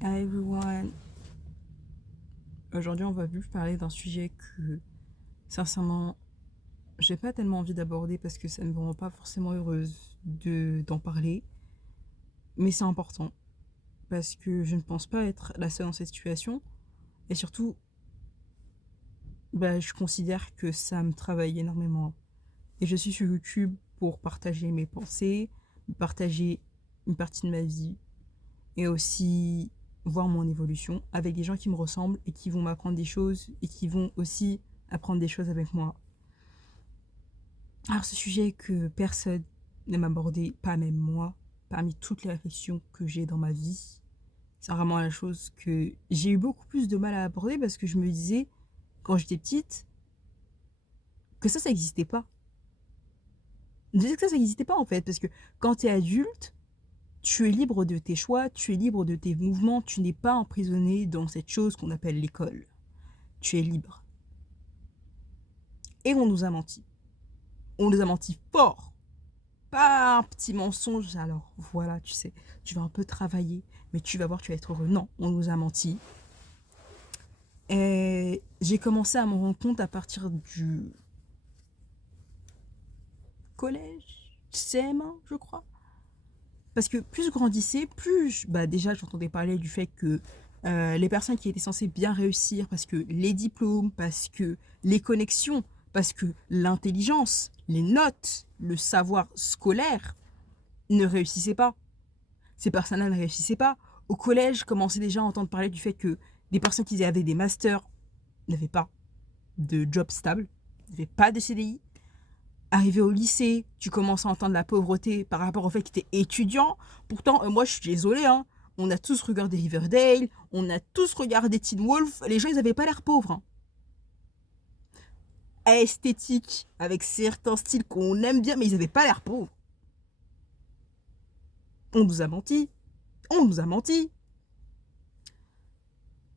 Hi everyone. Aujourd'hui, on va plus parler d'un sujet que, sincèrement, j'ai pas tellement envie d'aborder parce que ça ne me rend pas forcément heureuse d'en parler. Mais c'est important parce que je ne pense pas être la seule dans cette situation. Et surtout, je considère que ça me travaille énormément. Et je suis sur YouTube pour partager mes pensées, partager une partie de ma vie et aussi voir mon évolution avec des gens qui me ressemblent et qui vont m'apprendre des choses et qui vont aussi apprendre des choses avec moi. Alors ce sujet que personne n'aime aborder, pas même moi, parmi toutes les réflexions que j'ai dans ma vie, c'est vraiment la chose que j'ai eu beaucoup plus de mal à aborder parce que je me disais, quand j'étais petite, que ça n'existait pas. Je me disais que ça n'existait pas en fait, parce que quand tu es adulte, tu es libre de tes choix, tu es libre de tes mouvements, tu n'es pas emprisonné dans cette chose qu'on appelle l'école. Tu es libre. Et on nous a menti. On nous a menti fort. Pas un petit mensonge, alors voilà, tu sais, tu vas un peu travailler, mais tu vas voir, tu vas être heureux. Non, on nous a menti. Et j'ai commencé à me rendre compte à partir du collège, CM1, je crois. Parce que plus je grandissais, déjà j'entendais parler du fait que les personnes qui étaient censées bien réussir, parce que les diplômes, parce que les connexions, parce que l'intelligence, les notes, le savoir scolaire ne réussissaient pas. Ces personnes-là ne réussissaient pas. Au collège, je commençais déjà à entendre parler du fait que des personnes qui avaient des masters n'avaient pas de job stable, n'avaient pas de CDI. Arrivé au lycée, tu commences à entendre la pauvreté par rapport au fait que tu es étudiant. Pourtant, moi, je suis désolée, hein, on a tous regardé Riverdale, on a tous regardé Teen Wolf. Les gens, ils n'avaient pas l'air pauvres. Hein. Esthétique, avec certains styles qu'on aime bien, mais ils n'avaient pas l'air pauvres. On nous a menti. On nous a menti.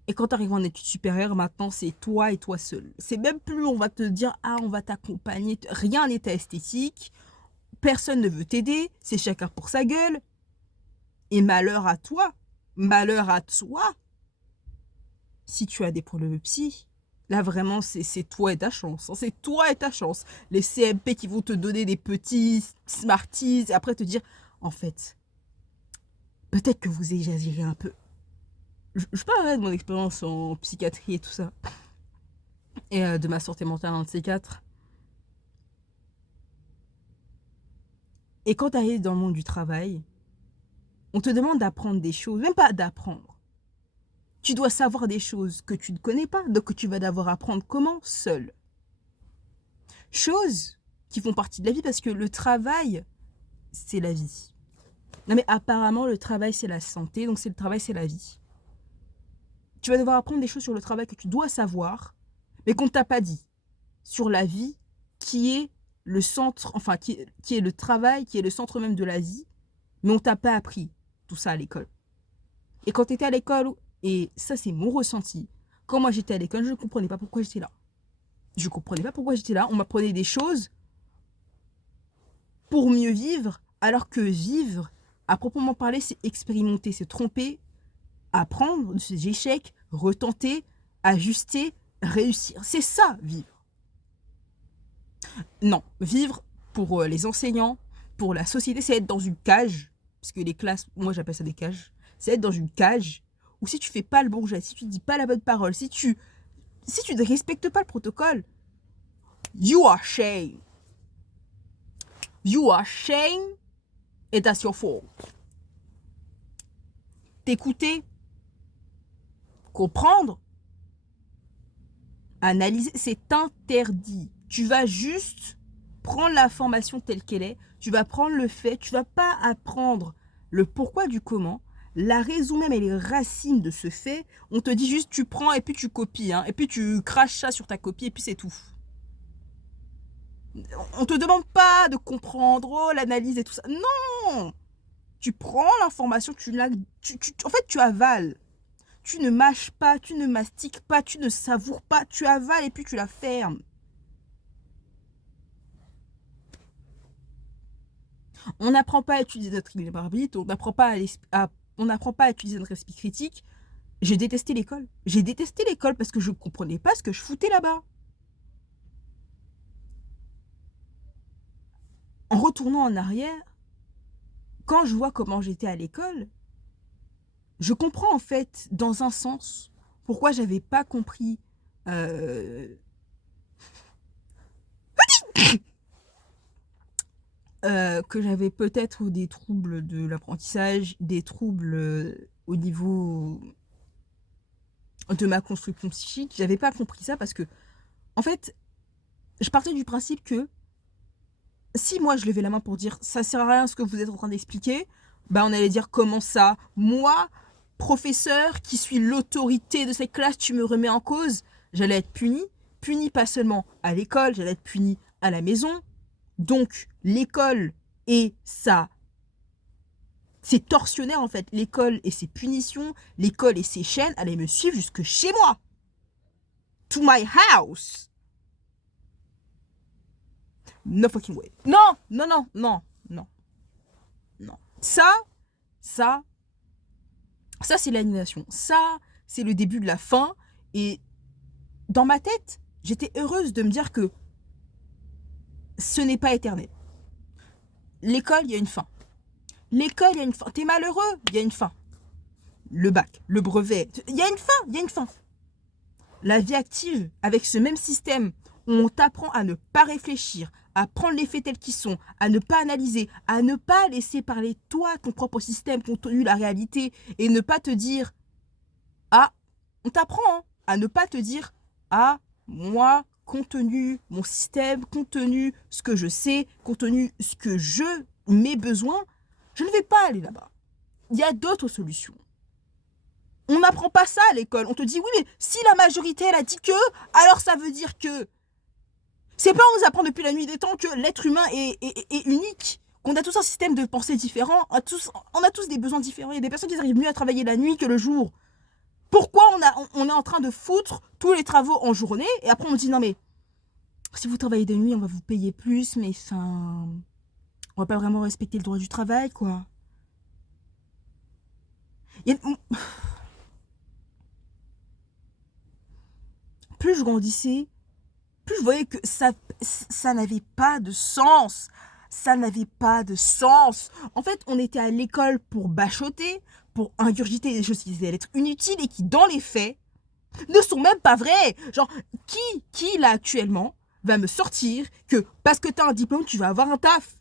Et quand tu arrives en études supérieures, maintenant, c'est toi et toi seul. C'est même plus, on va te dire, ah, on va t'accompagner. Rien n'est esthétique. Personne ne veut t'aider. C'est chacun pour sa gueule. Et malheur à toi. Malheur à toi. Si tu as des problèmes psy, là, vraiment, c'est toi et ta chance. Hein. C'est toi et ta chance. Les CMP qui vont te donner des petits Smarties et après te dire, en fait, peut-être que vous exagérez un peu. Je parlerai de mon expérience en psychiatrie et tout ça. Et de ma santé mentale, un de ces quatre. Et quand tu arrives dans le monde du travail, on te demande d'apprendre des choses, même pas d'apprendre. Tu dois savoir des choses que tu ne connais pas, donc que tu vas devoir apprendre comment seul. Choses qui font partie de la vie parce que le travail, c'est la vie. Non mais apparemment, le travail, c'est la santé, donc c'est le travail, c'est la vie. Tu vas devoir apprendre des choses sur le travail que tu dois savoir, mais qu'on ne t'a pas dit. Sur la vie, qui est le centre, enfin, qui est le travail, qui est le centre même de la vie, mais on t'a pas appris tout ça à l'école. Et quand tu étais à l'école, et ça c'est mon ressenti, quand moi j'étais à l'école, je ne comprenais pas pourquoi j'étais là. Je ne comprenais pas pourquoi j'étais là. On m'apprenait des choses pour mieux vivre, alors que vivre, à proprement parler, c'est expérimenter, c'est tromper, apprendre de ses échecs, retenter, ajuster, réussir. C'est ça, vivre. Non, vivre pour les enseignants, pour la société, c'est être dans une cage, parce que les classes, moi j'appelle ça des cages, c'est être dans une cage où si tu fais pas le bon geste, si tu dis pas la bonne parole, si tu ne respectes pas le protocole, you are shame. You are shame et that's your fault. T'écouter, comprendre, analyser, c'est interdit. Tu vas juste prendre l'information telle qu'elle est, tu vas prendre le fait, tu vas pas apprendre le pourquoi du comment, la raison même et les racines de ce fait. On te dit juste tu prends et puis tu copies, hein, et puis tu craches ça sur ta copie et puis c'est tout. On te demande pas de comprendre l'analyse et tout ça. Non, tu prends l'information, en fait tu avales. Tu ne mâches pas, tu ne mastiques pas, tu ne savoures pas, tu avales et puis tu la fermes. On n'apprend pas à utiliser notre libre arbitre, on n'apprend pas on n'apprend pas à utiliser notre esprit critique. J'ai détesté l'école. J'ai détesté l'école parce que je ne comprenais pas ce que je foutais là-bas. En retournant en arrière, quand je vois comment j'étais à l'école, je comprends en fait, dans un sens, pourquoi j'avais pas compris que j'avais peut-être des troubles de l'apprentissage, des troubles au niveau de ma construction psychique. J'avais pas compris ça parce que, en fait, je partais du principe que si moi je levais la main pour dire ça sert à rien ce que vous êtes en train d'expliquer, bah on allait dire comment ça, moi, professeur qui suis l'autorité de cette classe, tu me remets en cause, j'allais être punie pas seulement à l'école, j'allais être punie à la maison. Donc l'école et ça, c'est tortionnaire en fait, l'école et ses punitions, l'école et ses chaînes allaient me suivre jusque chez moi. To my house. No fucking way. Non, non, non, non, non, non. Ça, c'est l'animation. Ça, c'est le début de la fin. Et dans ma tête, j'étais heureuse de me dire que ce n'est pas éternel. L'école, il y a une fin. L'école, il y a une fin. T'es malheureux, il y a une fin. Le bac, le brevet, il y a une fin, il y a une fin. La vie active, avec ce même système, où on t'apprend à ne pas réfléchir, à prendre les faits tels qu'ils sont, à ne pas analyser, à ne pas laisser parler toi, ton propre système, compte tenu de la réalité, et ne pas te dire « Ah, on t'apprend hein, à ne pas te dire « Ah, moi, compte tenu mon système, compte tenu ce que je sais, compte tenu ce que mes besoins, je ne vais pas aller là-bas. Il y a d'autres solutions. » On n'apprend pas ça à l'école. On te dit, oui, mais si la majorité, elle a dit que, alors ça veut dire que. C'est pas on nous apprend depuis la nuit des temps que l'être humain est unique, qu'on a tous un système de pensée différent, on a tous des besoins différents. Il y a des personnes qui arrivent mieux à travailler la nuit que le jour. Pourquoi on est en train de foutre tous les travaux en journée et après on me dit, non mais, si vous travaillez de nuit, on va vous payer plus, mais enfin, on va pas vraiment respecter le droit du travail, quoi. Plus je grandissais, plus je voyais que ça n'avait pas de sens. Ça n'avait pas de sens. En fait, on était à l'école pour bachoter, pour ingurgiter des choses qui allaient être inutiles et qui, dans les faits, ne sont même pas vraies. Genre, qui là actuellement, va me sortir que parce que t'as un diplôme, tu vas avoir un taf?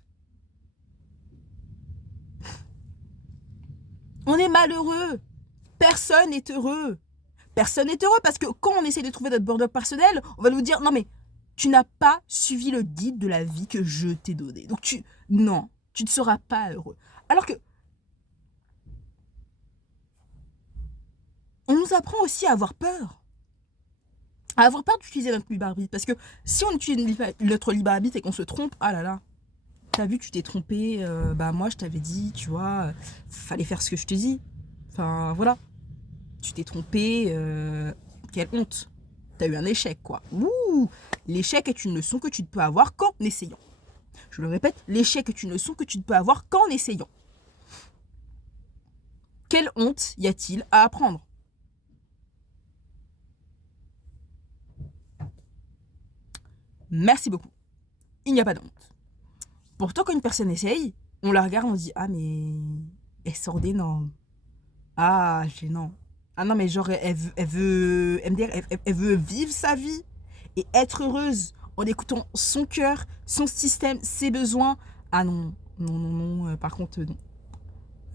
On est malheureux. Personne n'est heureux. Personne n'est heureux parce que quand on essaie de trouver notre bonheur personnel, on va nous dire non mais tu n'as pas suivi le guide de la vie que je t'ai donné. Donc tu ne seras pas heureux. Alors que on nous apprend aussi à avoir peur. À avoir peur d'utiliser notre libre arbitre. Parce que si on utilise notre libre arbitre et qu'on se trompe, ah là là, t'as vu, tu t'es trompé, bah moi je t'avais dit, tu vois, fallait faire ce que je te dis. Enfin voilà. Tu t'es trompé, quelle honte. T'as eu un échec, quoi. Ouh, l'échec est une leçon que tu ne peux avoir qu'en essayant. Je le répète, l'échec est une leçon que tu ne peux avoir qu'en essayant. Quelle honte y a-t-il à apprendre? Merci beaucoup. Il n'y a pas de honte. Pourtant, quand une personne essaye, on la regarde, on dit « Ah, mais elle sort des normes. Ah, gênant. Ah non, mais genre, elle veut vivre sa vie et être heureuse en écoutant son cœur, son système, ses besoins. Ah non, non, non, non, par contre, non.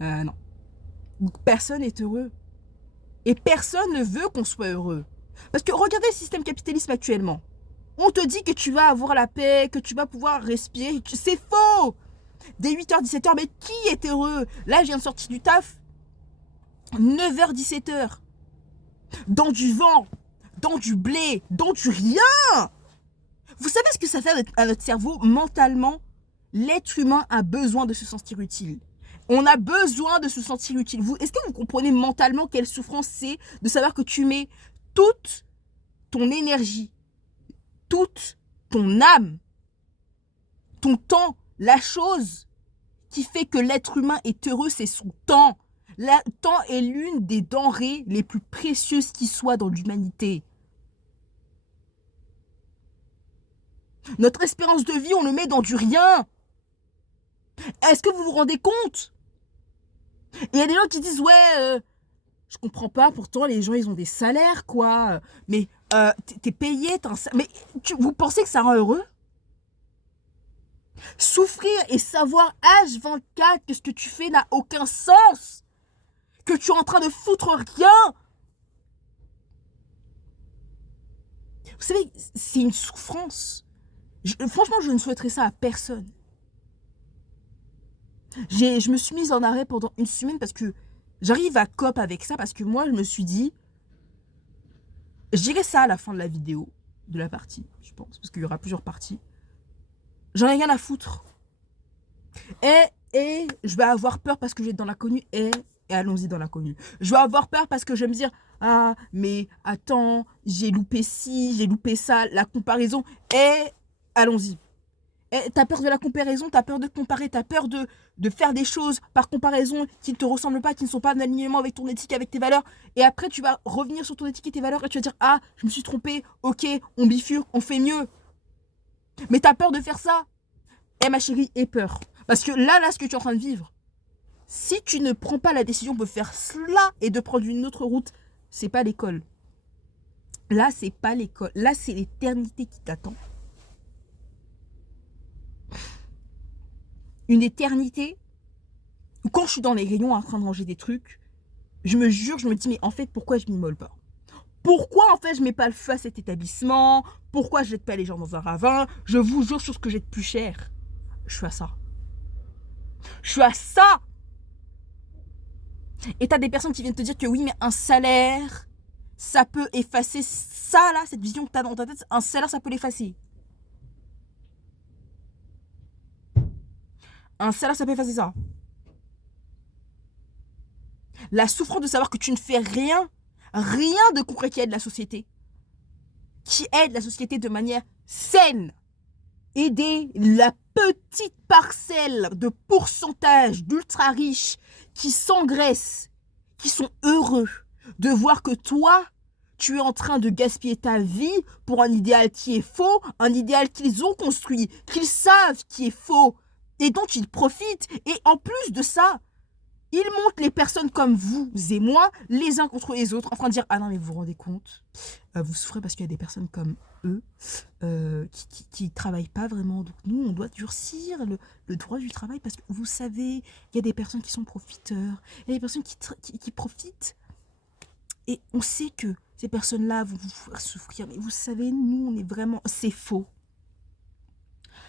Non. Donc, personne n'est heureux. Et personne ne veut qu'on soit heureux. Parce que regardez le système capitaliste actuellement. On te dit que tu vas avoir la paix, que tu vas pouvoir respirer. C'est faux! Dès 8h, 17h, mais qui est heureux? Là, je viens de sortir du taf. 9h, 17h. Dans du vent, dans du blé, dans du rien. Vous savez ce que ça fait à notre cerveau mentalement? L'être humain a besoin de se sentir utile. On a besoin de se sentir utile. Est-ce que vous comprenez mentalement quelle souffrance c'est de savoir que tu mets toute ton énergie, toute ton âme, ton temps, la chose qui fait que l'être humain est heureux, c'est son temps. Le temps est l'une des denrées les plus précieuses qui soient dans l'humanité. Notre espérance de vie, on le met dans du rien. Est-ce que vous vous rendez compte? Et il y a des gens qui disent, ouais, je comprends pas, pourtant les gens, ils ont des salaires, quoi. Mais t'es payé, mais vous pensez que ça rend heureux? Souffrir et savoir H24 que ce que tu fais n'a aucun sens. Que tu es en train de foutre rien. Vous savez, c'est une souffrance. Franchement, je ne souhaiterais ça à personne. Je me suis mise en arrêt pendant une semaine parce que j'arrive à cope avec ça, parce que moi, je me suis dit, je dirais ça à la fin de la vidéo, de la partie, je pense, parce qu'il y aura plusieurs parties. J'en ai rien à foutre. Et je vais avoir peur parce que je vais être dans l'inconnu, et allons-y dans l'inconnu. Je vais avoir peur parce que je vais me dire, ah, mais attends, j'ai loupé ci, j'ai loupé ça, la comparaison, et allons-y. T'as peur de la comparaison, t'as peur de comparer, t'as peur de faire des choses par comparaison qui ne te ressemblent pas, qui ne sont pas en alignement avec ton éthique, avec tes valeurs. Et après, tu vas revenir sur ton éthique et tes valeurs et tu vas dire, ah, je me suis trompé, ok, on bifurque, on fait mieux. Mais t'as peur de faire ça. Ma chérie, aie peur. Parce que là, ce que tu es en train de vivre, si tu ne prends pas la décision de faire cela et de prendre une autre route, c'est pas l'école. Là, c'est pas l'école. Là, c'est l'éternité qui t'attend. Une éternité où quand je suis dans les rayons en train de ranger des trucs, je me jure, je me dis, mais en fait, pourquoi je m'immole pas? Pourquoi en fait je mets pas le feu à cet établissement? Pourquoi je jette pas les gens dans un ravin? Je vous jure sur ce que j'ai de plus cher. Je suis à ça. Je suis à ça. Et t'as des personnes qui viennent te dire que oui, mais un salaire, ça peut effacer ça là, cette vision que t'as dans ta tête, un salaire, ça peut l'effacer. Un salaire, ça peut effacer ça. La souffrance de savoir que tu ne fais rien de concret qui aide la société. Qui aide la société de manière saine. Aider la petite parcelle de pourcentage d'ultra riches qui s'engraissent, qui sont heureux de voir que toi, tu es en train de gaspiller ta vie pour un idéal qui est faux, un idéal qu'ils ont construit, qu'ils savent qui est faux et dont ils profitent. Et en plus de ça, ils montrent les personnes comme vous et moi, les uns contre les autres, en train de dire « Ah non, mais vous vous rendez compte, vous souffrez parce qu'il y a des personnes comme eux qui travaillent pas vraiment. Donc nous, on doit durcir le droit du travail parce que vous savez, il y a des personnes qui sont profiteurs, il y a des personnes qui profitent. Et on sait que ces personnes-là vont vous faire souffrir. Mais vous savez, nous, on est vraiment... C'est faux.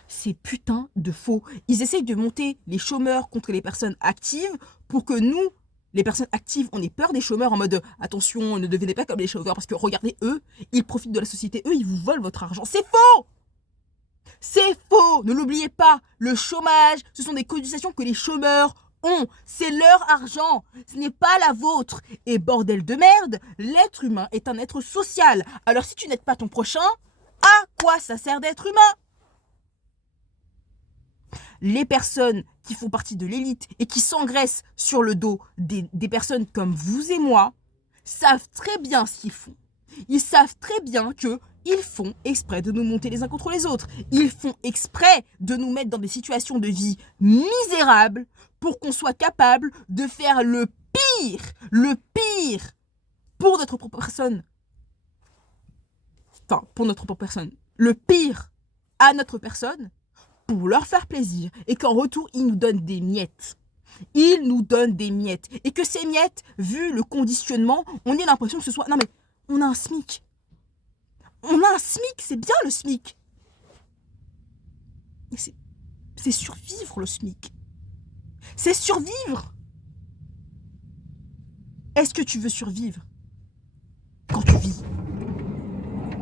C'est putain de faux. Ils essayent de monter les chômeurs contre les personnes actives pour que nous, les personnes actives, on ait peur des chômeurs en mode attention, ne devenez pas comme les chômeurs parce que regardez, eux, ils profitent de la société, eux, ils vous volent votre argent. C'est faux! C'est faux! Ne l'oubliez pas, le chômage, ce sont des cotisations que les chômeurs ont. C'est leur argent, ce n'est pas la vôtre. Et bordel de merde, l'être humain est un être social. Alors si tu n'aides pas ton prochain, à quoi ça sert d'être humain? Les personnes qui font partie de l'élite et qui s'engraissent sur le dos des personnes comme vous et moi savent très bien ce qu'ils font. Ils savent très bien qu'ils font exprès de nous monter les uns contre les autres. Ils font exprès de nous mettre dans des situations de vie misérables pour qu'on soit capable de faire le pire pour notre propre personne. Enfin, pour notre propre personne. Le pire à notre personne pour leur faire plaisir et qu'en retour, ils nous donnent des miettes. Ils nous donnent des miettes. Et que ces miettes, vu le conditionnement, on ait l'impression que ce soit... Non mais, on a un SMIC. On a un SMIC, c'est bien le SMIC. C'est survivre le SMIC. C'est survivre. Est-ce que tu veux survivre quand tu vis?